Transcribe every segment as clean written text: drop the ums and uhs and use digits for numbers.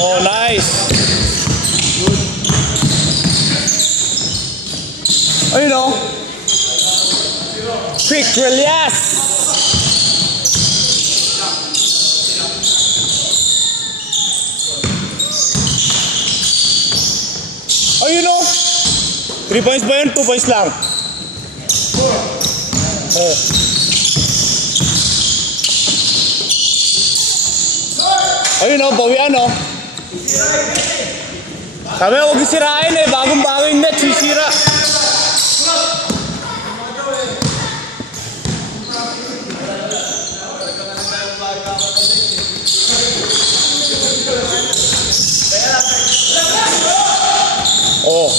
Oh, nice. Ayun o. Quick release. Ayun o. 3 points ba yun? 2 points lang. Ayun o, bawian o. Sabi huwag isirain eh, bagong-bagong net, sisira. Oh.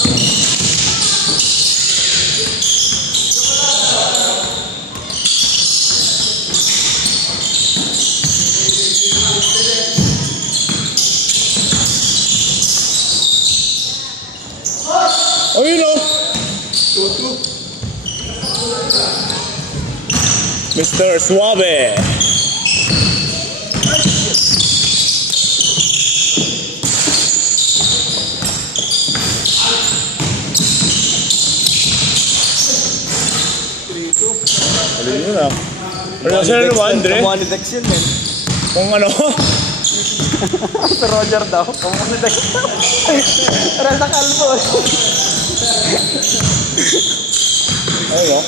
Ayun o. Mr. Suave. Alin yun ah. Ano siya naman, Andre? Kumuha ni Dex yun eh. Kung ano? Si Roger daw. Kumuha ni Dex. Rasa kalbo. Ayun o.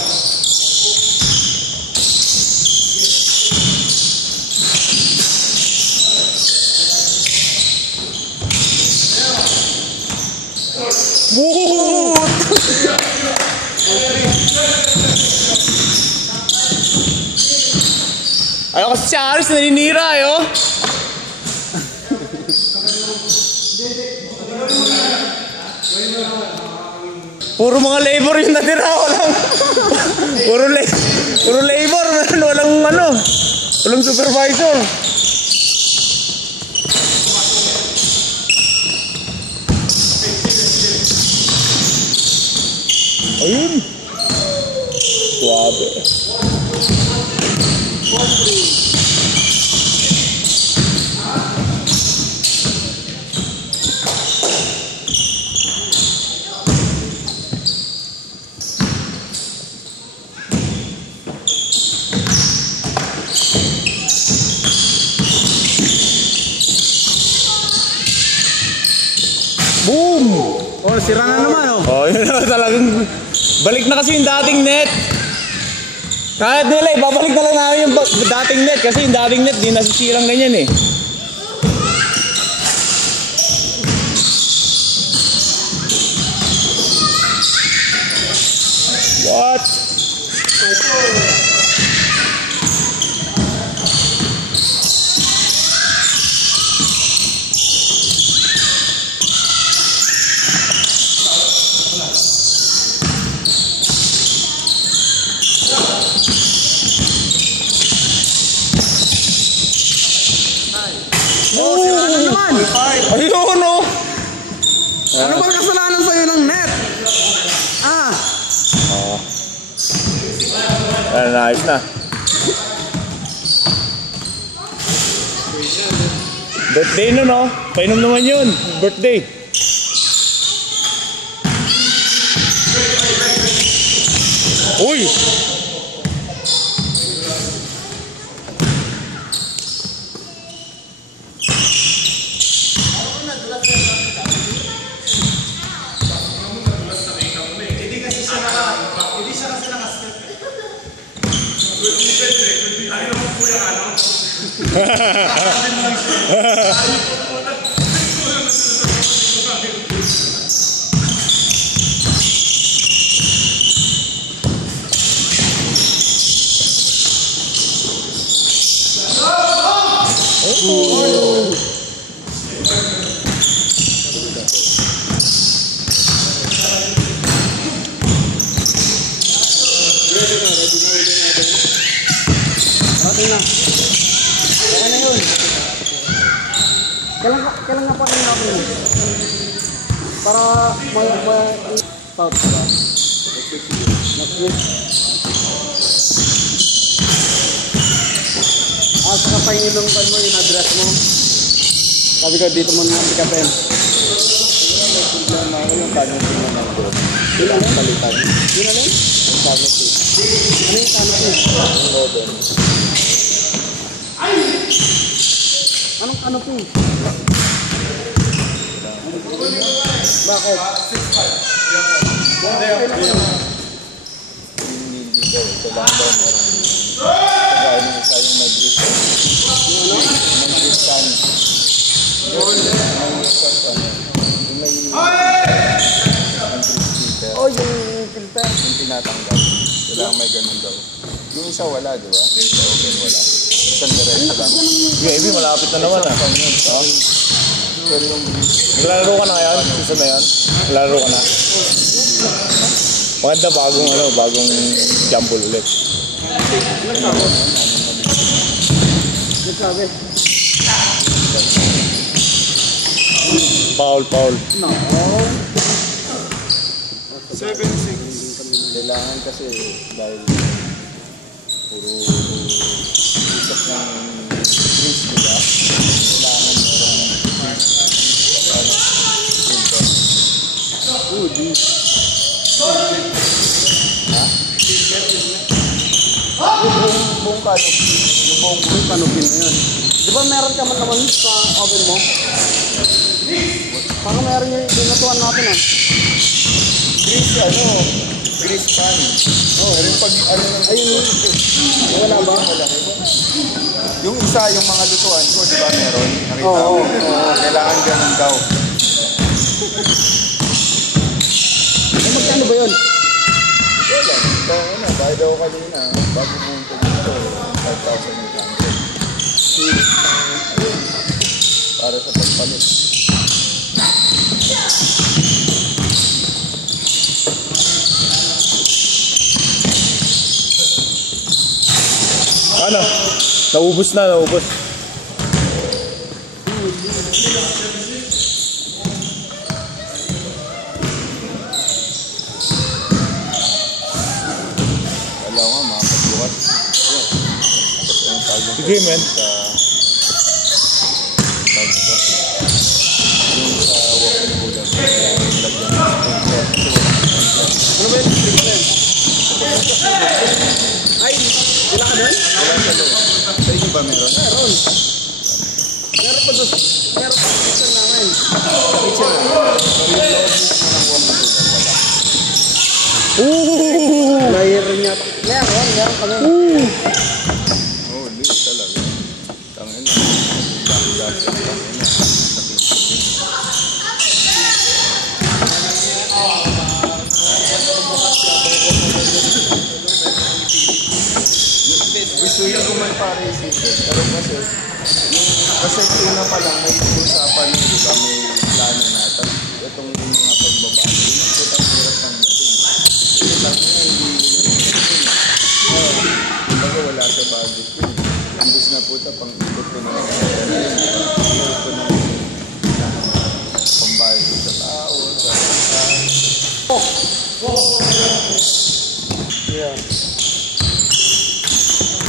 Woo! Ayaw kasi si Aris naninira eh oh. Puro mga labor yung natira, walang puro labor, walang supervisor. Ayun. Suave. Boom! Oh, sira na naman oh. Oh, yun na talagang balik na kasi yung dating net. Kahit nila, ibabalik na lang namin yung dating net kasi yung dating net di nasisirang ganyan eh. What? Oh, sira na naman. Ayun o. Ano bang kasalanan sa'yo ng net? Ah. Nice na. Birthday nun o. Painom naman yun. Birthday. Uy! Kailan nga pa rin natin para may-out ba? Next week. Saka pahingin mo yung address mo Sabi ko, dito mo na pick upin. Problema ako yung canopy na nandun. Yun alin? Palitan. Yun alin? Yung canopy. Ano yung canopy? Yung model. Anong canopy? Bakit? Hindi dito. Ito lang daw meron. Kagaya ng isa yung mag-grease. Mag-grease can. Mag-grease can. Yung may mag-grease filter. Oh, yung filter. Yung tinatanggal. Kailangan may ganun daw. Yung isa wala, di ba? Sa open wala. Isang diretso lang. Baby, malapit na naman ah. Pero yung maglalaro ka na ngayon? Susunod na yan? Maglalaro ka na? Maganda bagong jumble ulit. Nagsabi. Foul. No. 7-6. Kailangan kasi dahil puro usap ng grease, diba? Kailangan meron filter. Oh, di. Ha? Yung buong canopy. Yung buong Yung canopy na yun. Di ba meron ka man naman sa oven mo? Baka meron yung binatuan natin ah. grease, grease pan. Pero yung pag, Ayun, wala ba? yung isa, yung mga lutuan ko, di ba meron? Nakita Oo. mo? Kailangan ganun daw. Ay, magkano ba yun? Wala. Kaya bayad ako kanina. Bago pumunta dito, 5,800. Para sa pagpalit. Ano? Naubos. Alam nga, makapagbukas. Sige, men. Yung sa walking bullet. Ano ba yun? Ay, wala ka doon? Wala sa loob. Sa inyo ba meron? Meron. Meron pa doon. Meron pa doon namin. Kitchen na. Pero yung loob mismo ng walking bullet, wala. Mayroon niya. Meron kami. Oh, hindi talaga. Tangina. Tanggas. Tangina. Gusto yun kung man pare isipin. Pero kasi una pa lang may usapan yun, di ba? May plano na. Tapos itong mga pagbabago. Ito ang hirap ng natin. Ito lang yun, hindi baga wala sa budget yun. Imbis na puta, pang-ikot ko na ikot ko na pambayad ko sa tao, Yeah.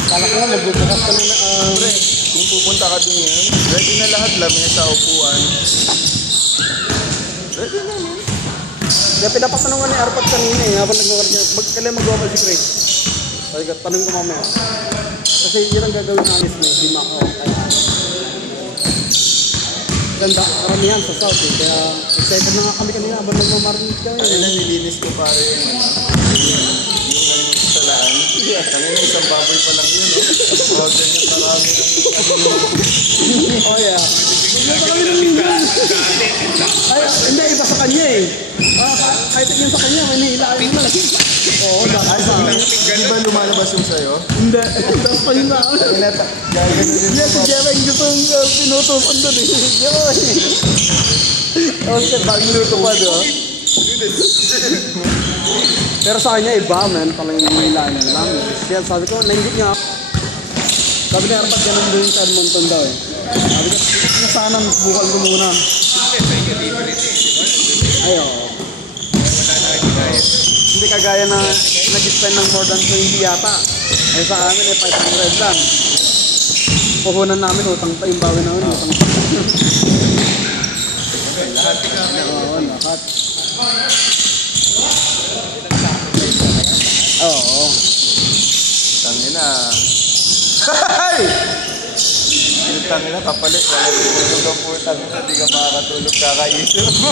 Kala ko nga magbubukas ka na Pre, kung pupunta ka din yun, ready na lahat, lamesa, upuan. Ready na yun. Kaya pinapatanungan ni Arpat kanina eh, habang nag-work niya, kailan mag-work si Craig? Sabi ko, tanong ko mamaya. Kasi yun ang gagawin namin sa hindi mako. Ganda, karamihan sa South eh. Kaya excited na nga kami kanina habang nagmamarinig kami. Ano na nilinis ko pare yung yung salaan. Kanina isang baboy pa lang yun, no? Order niya marami ng Oh yeah. Ay, hindi, iba sa kanya eh. Kahit yun sa kanya, may nihilain mo lang. Oo, dahil sa akin. Di ba lumalabas yung sa'yo? Hindi, tapos pa yun na. Gagano din Yes, si Jerry gusto yung pinutupan doon eh. Joy! Okay, bagong luto pa doon. Pero sa kanya iba, man. Talagang nihilain lang. Kaya sabi ko, nainggit nga ako. Sabi niya, Arpat, ganun doon sa Edmonton daw eh. Sabi ko, sana bukal ko muna. Ayaw. Hindi kagaya na nag-spend ng more than 20 yata. Eh sa amin eh 500 lang. Puhunan namin utang pa yung bawi namin utang. Oo, lahat. Oo. Tangina. Hay! Yung tangina, kapalit. Wala tulog ang putang ina. Di ka makakatulog, kakaisip mo.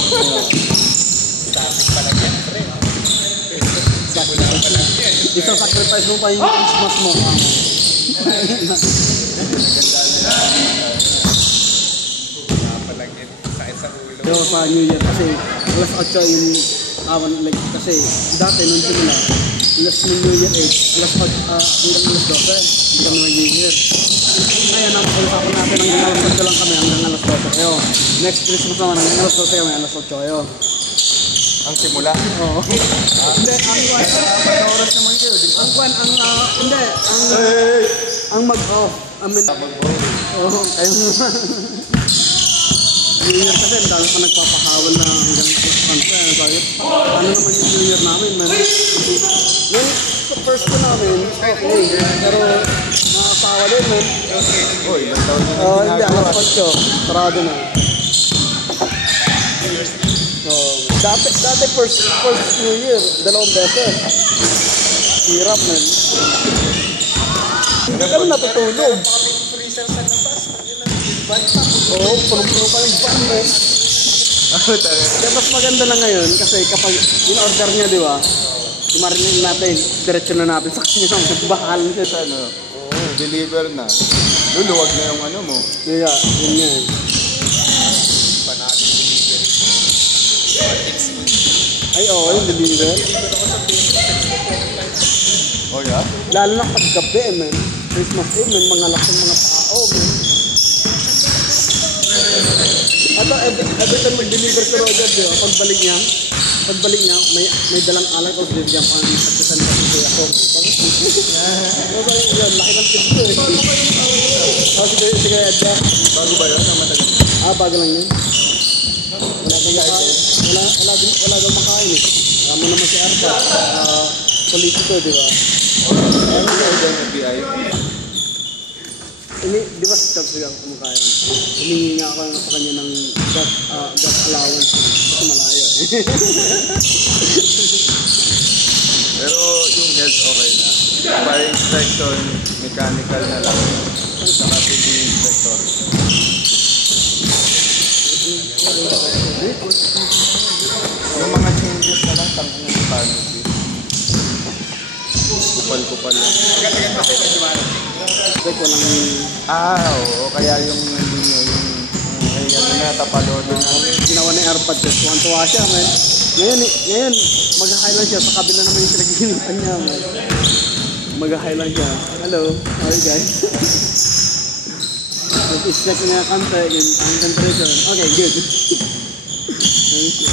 Isang sacrifice mo pa yung Christmas mo. Pero sa New Year kasi alas 8 yung like, kasi dati nung simula alas ng New Year 8 alas 8 hanggang alas 12 hindi kami mag-New Year. Ngayon ang pag-usapan natin hanggang alas 8 lang kami hanggang alas 12 kayo. Next Christmas naman hanggang alas 12 kami alas 8 kayo. Ang simula? Oo. Hindi, ang oras naman kayo, di ba? ang mag-off. I mean, oo, kayo New Year kasi, ang dami pa nagpapahawal na hanggang Christmas. Sabi, ano naman yung New Year namin, man? Yung first ko namin, okay. Pero, nakakasawa din, man. Uy, ilang taon na Hindi, alas 8. Sarado na. Dati first New Year, 2 beses. Hirap, man. Hindi ka natutulog. Oo, puno-puno pa yung van, man. Kaya mas maganda lang ngayon kasi kapag in-order niya, di ba? Imarin natin, diretso na natin sa kanya. Bahalan siya sa ano. Oo, deliver na. Luluwag na yung ano mo. Kaya, yun nga eh. Ay, oo, yung deliver. Oh, yeah? Lalo na paggabi, man. Christmas Eve, man. Mga laking mga tao, man. Ito, every time mag-deliver si Roger, di ba? Pagbalik niya, may dalang alak o bibigyan pa ng pagkasan na si Kuya ko. Yun, laki ng tip ko eh. Sige, Edgar. Bago ba yun? Matagal. Bago lang yun. Wala daw makain eh. Kami naman si Arpa. Politiko, di ba? Ano ba yung FBI? Di ba si Chubb silang kumakain? Humingi nga ako sa kanya ng gas allowance. Kasi malayo eh. Pero yung health okay na. Fire inspection, mechanical na lang. Saka building inspector. Yung mga changes na lang, tangin ng canopy. Kupal-kupal lang. Like walang... Oo. Kaya yung tapalodo na. Ginawa na yung AirPod test. Tuwan-tuwa siya, man. Ngayon, mag-high lang siya. Sa kabila naman yung pinag-inipan niya, man. Mag-high lang siya. Hello. How are you guys? Nag-check niya ang temperature. Okay, good. Thank you.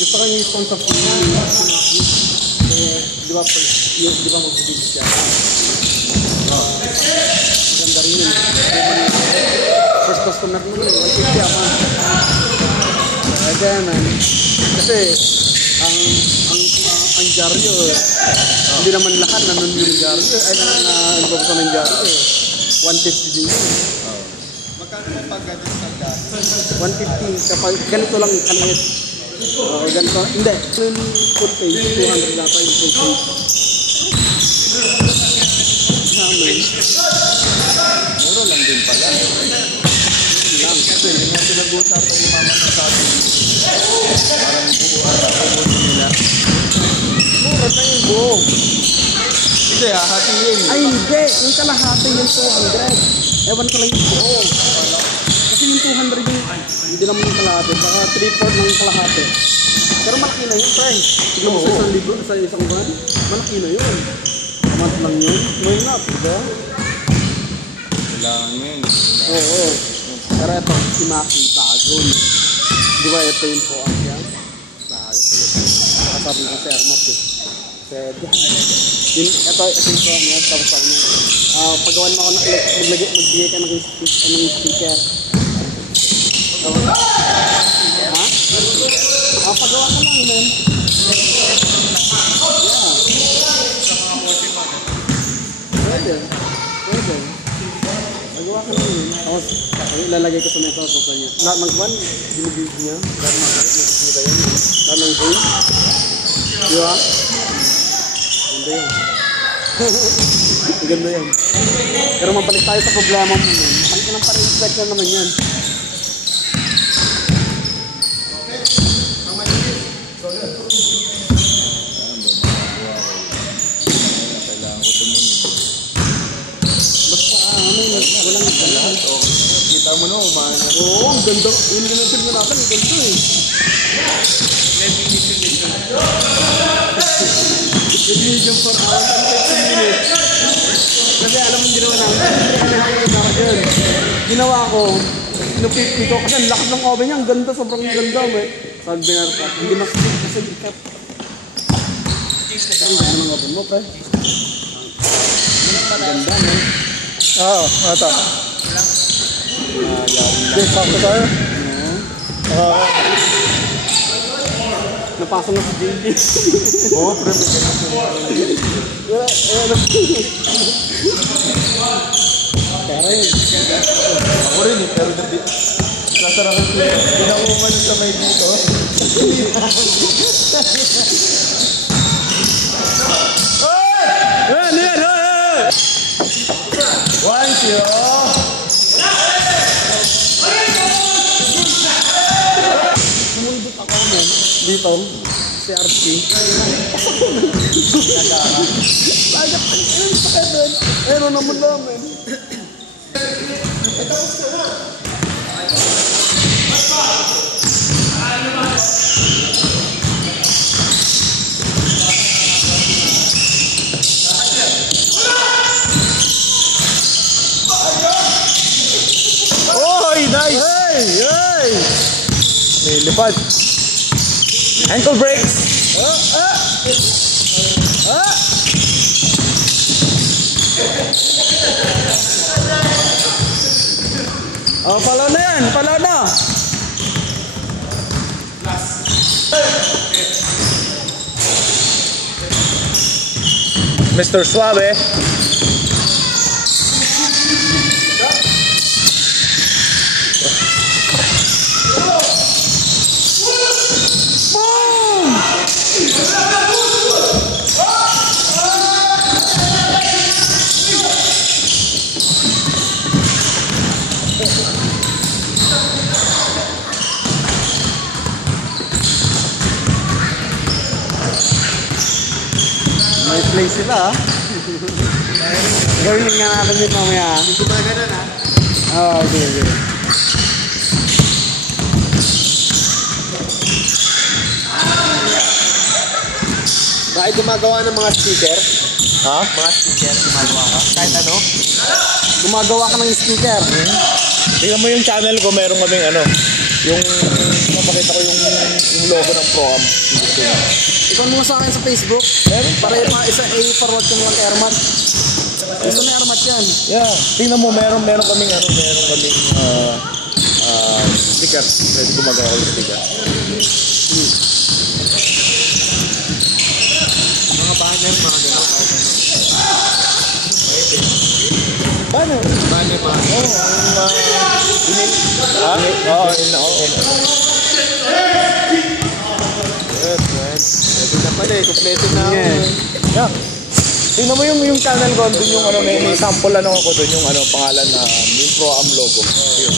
Gusto ko yung sponsor ko di ba magbibig siya? Maganda rin yun. First customer mo yun, 150 ako. Kaya man, kasi ang dyaryo, hindi naman lahat na nun yung dyaryo, ay nagbabasa ng dyaryo. 150 din yun. Magkano mo pag ganyan sa gas? 150, kapag ganito lang kaliit. Ganito, hindi. Yung full page, 200 na tayo yung full page. Naman. Muro lang din pala. Lang. Kasi hindi nga pinag-uusapan yung mama ng sabi. Parang buo nila. Mura tayo yung buo. Hindi, hahatiin. Ay, hindi. Yung kalahati yung 200. Ewan ko lang yung buo. Kasi yung 200 yung, hindi naman yung kalahati. Baka 3/4 lang yung kalahati. Pero malaki na yun, pre. Tignan mo sa isang buwan. Malaki na yun. Kamat lang yun. May na, diba? Kailangan mo yun. Oo. Pero ito, si Maki, bago. Di ba ito yung po-up yan? Nakasabi ko si Armat eh. Ito yung po-up niya, tapos sabi niya, pagawan mo ako na magbigay ka ng speaker. Ha? Pagawa ka lang, man. Yeah. Pwede. Nagawa ko na yun. Tapos, ilalagay ko sa method ko sa niya. Lahat ng kwan, binibig niya. Lahat ng nakikita yun. Lahat ng game. Di ba? Ganda yun. Ganda yun. Pero mabalik tayo sa problema mo nun. Ang kinang pa-respect na naman yan. Kita mo no, umana. Oo, ang ganda. Yung film na natin, ang ganda eh. Definition for hours and 15 minutes. Kasi alam mo yung ginawa namin. Ginawa ko, pinupipit ko kasi ang lakas ng oven niya, ang ganda, sobrang ganda. Sabi na rin, hindi mas-speak kasi ikat. Ang ganda ng oven mo, pre. Ang ganda, no? Oo, ata. Okay, sakto tayo. Napasok na si JJ. Oo, pre, may Pero yun. ako rin eh, pero nasarakan ko yun. Pinakuman sa may dito. Ano yan? One, two. Sumundot ako mo. Dito. Si RP. Lagap. Ayun sa Kevin. Ayun naman namin. Oh, nice! Hey! Nilipad. Ankle breaks. Oh, pala na yan. Pala na. Mr. Suave. May play sila ah. Gawin nga natin yun mamaya. Hindi ba ganun ha? Oo, okay. Bakit gumagawa ng mga sticker? Ha? Mga sticker, gumagawa ka? Kahit ano? Gumagawa ka ng sticker. Tingnan mo yung channel ko, meron kaming ano, yung mapakita ko yung logo ng Pro-Am. Ikaw mo sa akin sa Facebook. Meron Para isa i-forward ko lang kay Ermat. Gusto na Ermat yan. Yeah, tingnan mo, meron kaming ano, sticker. Pwede gumagawa ko ng sticker. Mga banner, mga gano'n. Banner? Banner, mga Oo, ha? Oo, oo. Yes, man. Pwede na pala eh. Kompleto na ako. Yeah. Tingnan mo yung channel ko, dun yung ano, may sample ano ako dun, yung ano, pangalan na yung Pro-Am logo. Yun.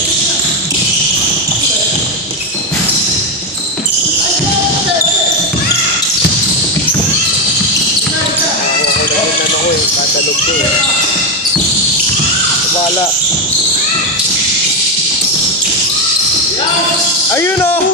Ako eh. Katalog ko eh. Wala. Ayun o!